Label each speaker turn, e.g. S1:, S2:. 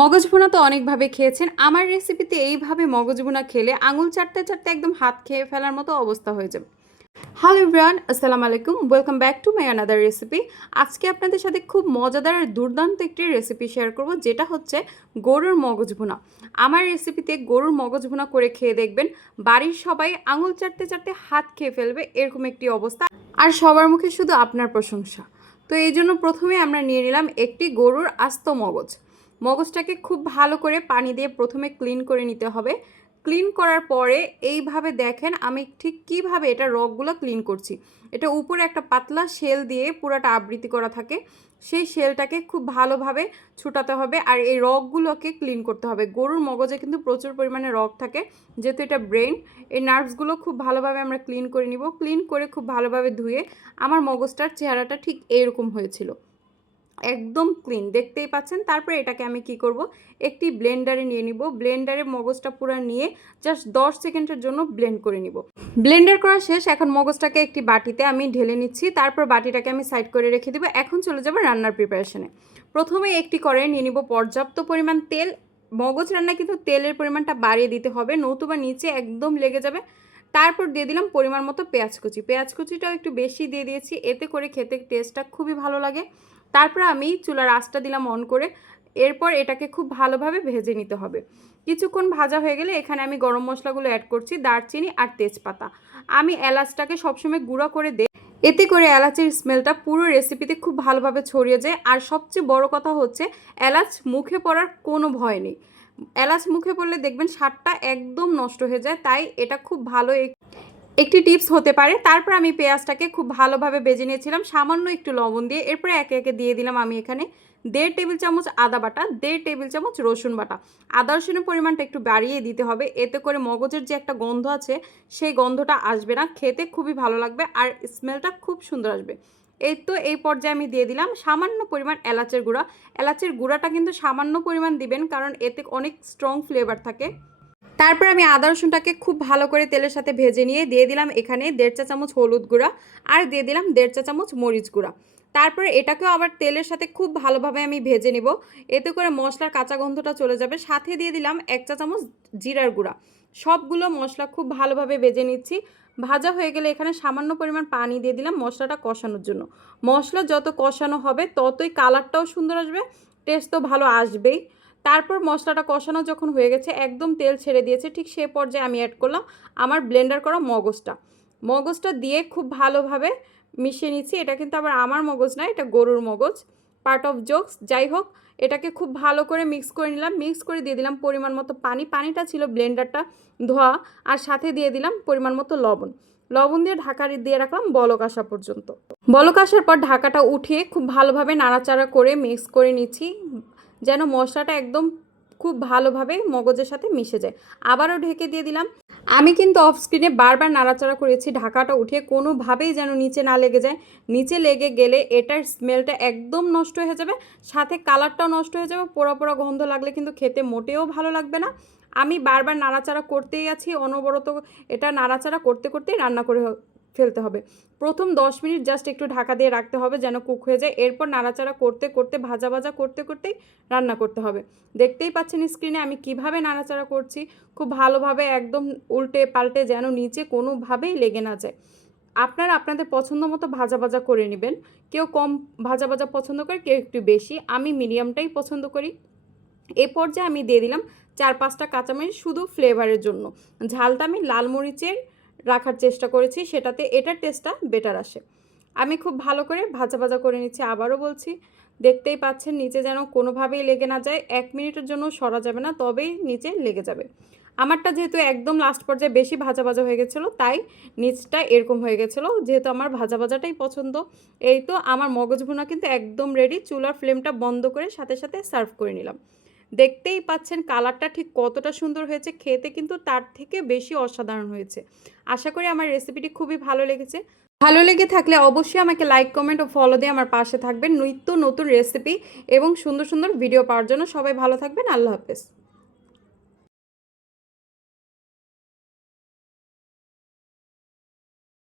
S1: মগজ ভুনা তো অনেকভাবে খেয়েছেন। আমার রেসিপিতে এইভাবে মগজ ভুনা খেলে আঙুল চাটতে চাটতে একদম হাত খেয়ে ফেলার মতো অবস্থা হয়ে যাবে। হ্যালো ইব্রান আসসালামু আলাইকুম। Welcome back to my another recipe আজকে আপনাদের সাথে খুব মজাদার আর দুর্দান্ত একটি রেসিপি শেয়ার করব, যেটা হচ্ছে গরুর মগজ ভুনা। আমার রেসিপিতে গরুর মগজ ভুনা করে খেয়ে দেখবেন, বাড়ির সবাই আঙুল চাটতে চাটতে হাত খেয়ে ফেলবে, এরকম একটি অবস্থা। আর সবার মুখে শুধু আপনার প্রশংসা। তো এই জন্য প্রথমে আমরা নিয়ে নিলাম একটি গরুর আস্ত মগজ। মগজটাকে খুব ভালো করে পানি দিয়ে প্রথমে ক্লিন করে নিতে হবে। ক্লিন করার পরে এইভাবে দেখেন আমি ঠিক কীভাবে এটা রগগুলো ক্লিন করছি। এটা উপরে একটা পাতলা শেল দিয়ে পুরাটা আবৃত্তি করা থাকে। সেই শেলটাকে খুব ভালোভাবে ছুটাতে হবে আর এই রগগুলোকে ক্লিন করতে হবে। গরুর মগজে কিন্তু প্রচুর পরিমাণে রগ থাকে। যেহেতু এটা ব্রেন, এই নার্ভসগুলো খুব ভালোভাবে আমরা ক্লিন করে নিব। ক্লিন করে খুব ভালোভাবে ধুয়ে আমার মগজটার চেহারাটা ঠিক এরকম হয়েছিল। একদম ক্লিন, দেখতেই পাচ্ছেন? তারপরে এটাকে আমি কি করব? একটি ব্লেন্ডারে নিয়ে নিব। ব্লেন্ডারে মগজটা পুরো নিয়ে জাস্ট দশ সেকেন্ডের জন্য ব্লেন্ড করে নিব। ব্লেন্ডার করা শেষ। এখন মগজটাকে একটি বাটিতে আমি ঢেলে নিচ্ছি। তারপর বাটিটাকে আমি সাইড করে রেখে দেবো। এখন চলে যাব রান্নার প্রিপারেশনে প্রথমে একটি কড়াই নিয়ে নিব পর্যাপ্ত পরিমাণ তেল। মগজ রান্না কিন্তু তেলের পরিমাণটা বাড়িয়ে দিতে হবে। নতুবা নিচে একদম লেগে যাবে। তারপর দিয়ে দিলাম পরিমাণ মতো পেঁয়াজ কুচি। পেঁয়াজ কুচিটাও একটু বেশি দিয়ে দিয়েছি। এতে করে খেতে টেস্টটা খুবই ভালো লাগে। তারপর আমি চুলার আঁচটা দিলাম অন করে, এরপর এটাকে খুব ভালোভাবে ভেজে নিতে হবে। কিছুক্ষণ ভাজা হয়ে গেলে এখানে আমি গরম মশলাগুলো অ্যাড করছি, দারচিনি আর তেজপাতা। আমি এলাচটাকে সবসময় গুঁড়ো করে দে, এতে করে এলাচের স্মেলটা পুরো রেসিপিতে খুব ভালোভাবে ছড়িয়ে যায়। আর সবচেয়ে বড় কথা হচ্ছে, এলাচ মুখে পড়ার কোনো ভয় নেই। এলাচ মুখে পড়লে দেখবেন স্বাদটা একদম নষ্ট হয়ে যায়, তাই এটা খুব ভালো একটি টিপস হতে পারে। তারপর আমি পেঁয়াজটাকে খুব ভালোভাবে বেজে নিয়েছিলাম। সামান্য একটু লবণ দিয়ে এরপরে একে একে দিয়ে দিলাম আমি এখানে দেড় টেবিল চামচ আদা বাটা, দেড় টেবিল চামচ রসুন বাটা। আদা, রসুনের পরিমাণটা একটু বাড়িয়ে দিতে হবে। এতে করে মগজের যে একটা গন্ধ আছে, সেই গন্ধটা আসবে না। খেতে খুবই ভালো লাগবে আর স্মেলটা খুব সুন্দর আসবে। এই তো এই পর্যায়ে আমি দিয়ে দিলাম সামান্য পরিমাণ এলাচের গুঁড়া। এলাচের গুঁড়াটা কিন্তু সামান্য পরিমাণ দিবেন কারণ এতে অনেক স্ট্রং ফ্লেভার থাকে। তারপর আমি আদা রসুনটাকে খুব ভালো করে তেলের সাথে ভেজে নিয়ে দিয়ে দিলাম এখানে দেড় চা চামচ হলুদ গুঁড়া আর দিয়ে দিলাম দেড় চা চামচ মরিচ গুঁড়া। তারপরে এটাকেও আবার তেলের সাথে খুব ভালোভাবে আমি ভেজে নিব। এতে করে মশলার কাঁচা গন্ধটা চলে যাবে। সাথে দিয়ে দিলাম এক চা চামচ জিরার গুঁড়া। সবগুলো মশলা খুব ভালোভাবে ভেজে নিচ্ছি। ভাজা হয়ে গেলে এখানে সামান্য পরিমাণ পানি দিয়ে দিলাম মশলাটা কষানোর জন্য। মশলা যত কষানো হবে ততই কালারটাও সুন্দর আসবে টেস্ট তো ভালো আসবেই। তারপর মশলাটা কষানো যখন হয়ে গেছে, একদম তেল ছেড়ে দিয়েছে, ঠিক সে পর্যায়ে আমি অ্যাড করলাম আমার ব্লেন্ডার করা মগজটা। মগজটা দিয়ে খুব ভালোভাবে মিশিয়ে নিচ্ছি, এটা কিন্তু আবার আমার মগজ না, এটা গরুর মগজ পার্ট অফ জোকস যাই হোক, এটাকে খুব ভালো করে মিক্স করে নিলাম মিক্স করে দিয়ে দিলাম পরিমাণ মতো পানি, পানিটা ছিল ব্লেন্ডারটা ধোয়া, আর সাথে দিয়ে দিলাম পরিমাণ মতো লবণ। লবণ দিয়ে ঢাকা দিয়ে রাখলাম বলক আসা পর্যন্ত। বলক আসার পর ঢাকাটা উঠিয়ে খুব ভালোভাবে নাড়াচাড়া করে মিক্স করে নিচ্ছি। যেন মশলাটা একদম খুব ভালোভাবে মগজের সাথে মিশে যায়। আবারও ঢেকে দিয়ে দিলাম। আমি কিন্তু অফ স্ক্রিনে বারবার নাড়াচাড়া করেছি, ঢাকাটা উঠিয়ে কোনোভাবেই যেন নিচে না লেগে যায়। নিচে লেগে গেলে এটার স্মেলটা একদম নষ্ট হয়ে যাবে, সাথে কালারটাও নষ্ট হয়ে যাবে, পোড়া পোড়া গন্ধ লাগলে কিন্তু খেতে মোটেও ভালো লাগবে না। আমি বারবার নাড়াচাড়া করতেই আছি, অনবরত এটা নাড়াচাড়া করতে করতেই রান্না করে ফেলতে হবে। প্রথম দশ মিনিট জাস্ট একটু ঢাকা দিয়ে রাখতে হবে যেন কুক হয়ে যায়। এরপর নাড়াচাড়া করতে করতে, ভাজা ভাজা করতে করতেই রান্না করতে হবে। দেখতেই পাচ্ছেন স্ক্রিনে আমি কীভাবে নাড়াচাড়া করছি। খুব ভালোভাবে একদম উল্টে পাল্টে যেন নিচে কোনোভাবেই লেগে না যায়। আপনারা আপনাদের পছন্দ মতো ভাজা ভাজা করে নেবেন। কেউ কম ভাজা ভাজা পছন্দ করে, কেউ একটু বেশি। আমি মিডিয়ামটাই পছন্দ করি। এ পর্যায়ে আমি দিয়ে দিলাম চার পাঁচটা কাঁচামরিচ শুধু ফ্লেভারের জন্য। ঝালটা আমি লাল মরিচের রাখার চেষ্টা করেছি, সেটাতে এটার টেস্টটা বেটার আসে। আমি খুব ভালো করে ভাজা ভাজা করে নিচ্ছি, আবারও বলছি, দেখতেই পাচ্ছেন নিচে যেন কোনোভাবেই লেগে না যায়, এক মিনিটের জন্য সরা যাবে না, তবেই নিচে লেগে যাবে। আমারটা যেহেতু একদম লাস্ট পর্যায়ে বেশি ভাজা ভাজা হয়ে গেছিল, তাই নিচটা এরকম হয়ে গেছিল, যেহেতু আমার ভাজা ভাজাটাই পছন্দ। এই তো আমার মগজ ভুনা কিন্তু একদম রেডি চুলার ফ্লেমটা বন্ধ করে সাথে সাথে সার্ভ করে নিলাম। দেখতেই পাচ্ছেন কালারটা ঠিক কতটা সুন্দর হয়েছে, খেতে কিন্তু তার থেকে বেশি অসাধারণ হয়েছে। আশা করি আমার রেসিপিটি খুবই ভালো লেগেছে। ভালো লেগে থাকলে অবশ্যই আমাকে লাইক কমেন্ট ও ফলো দিয়ে আমার পাশে থাকবেন। নিত্য নতুন রেসিপি এবং সুন্দর সুন্দর ভিডিও পাওয়ার জন্য সবাই ভালো থাকবেন। আল্লাহ হাফেজ।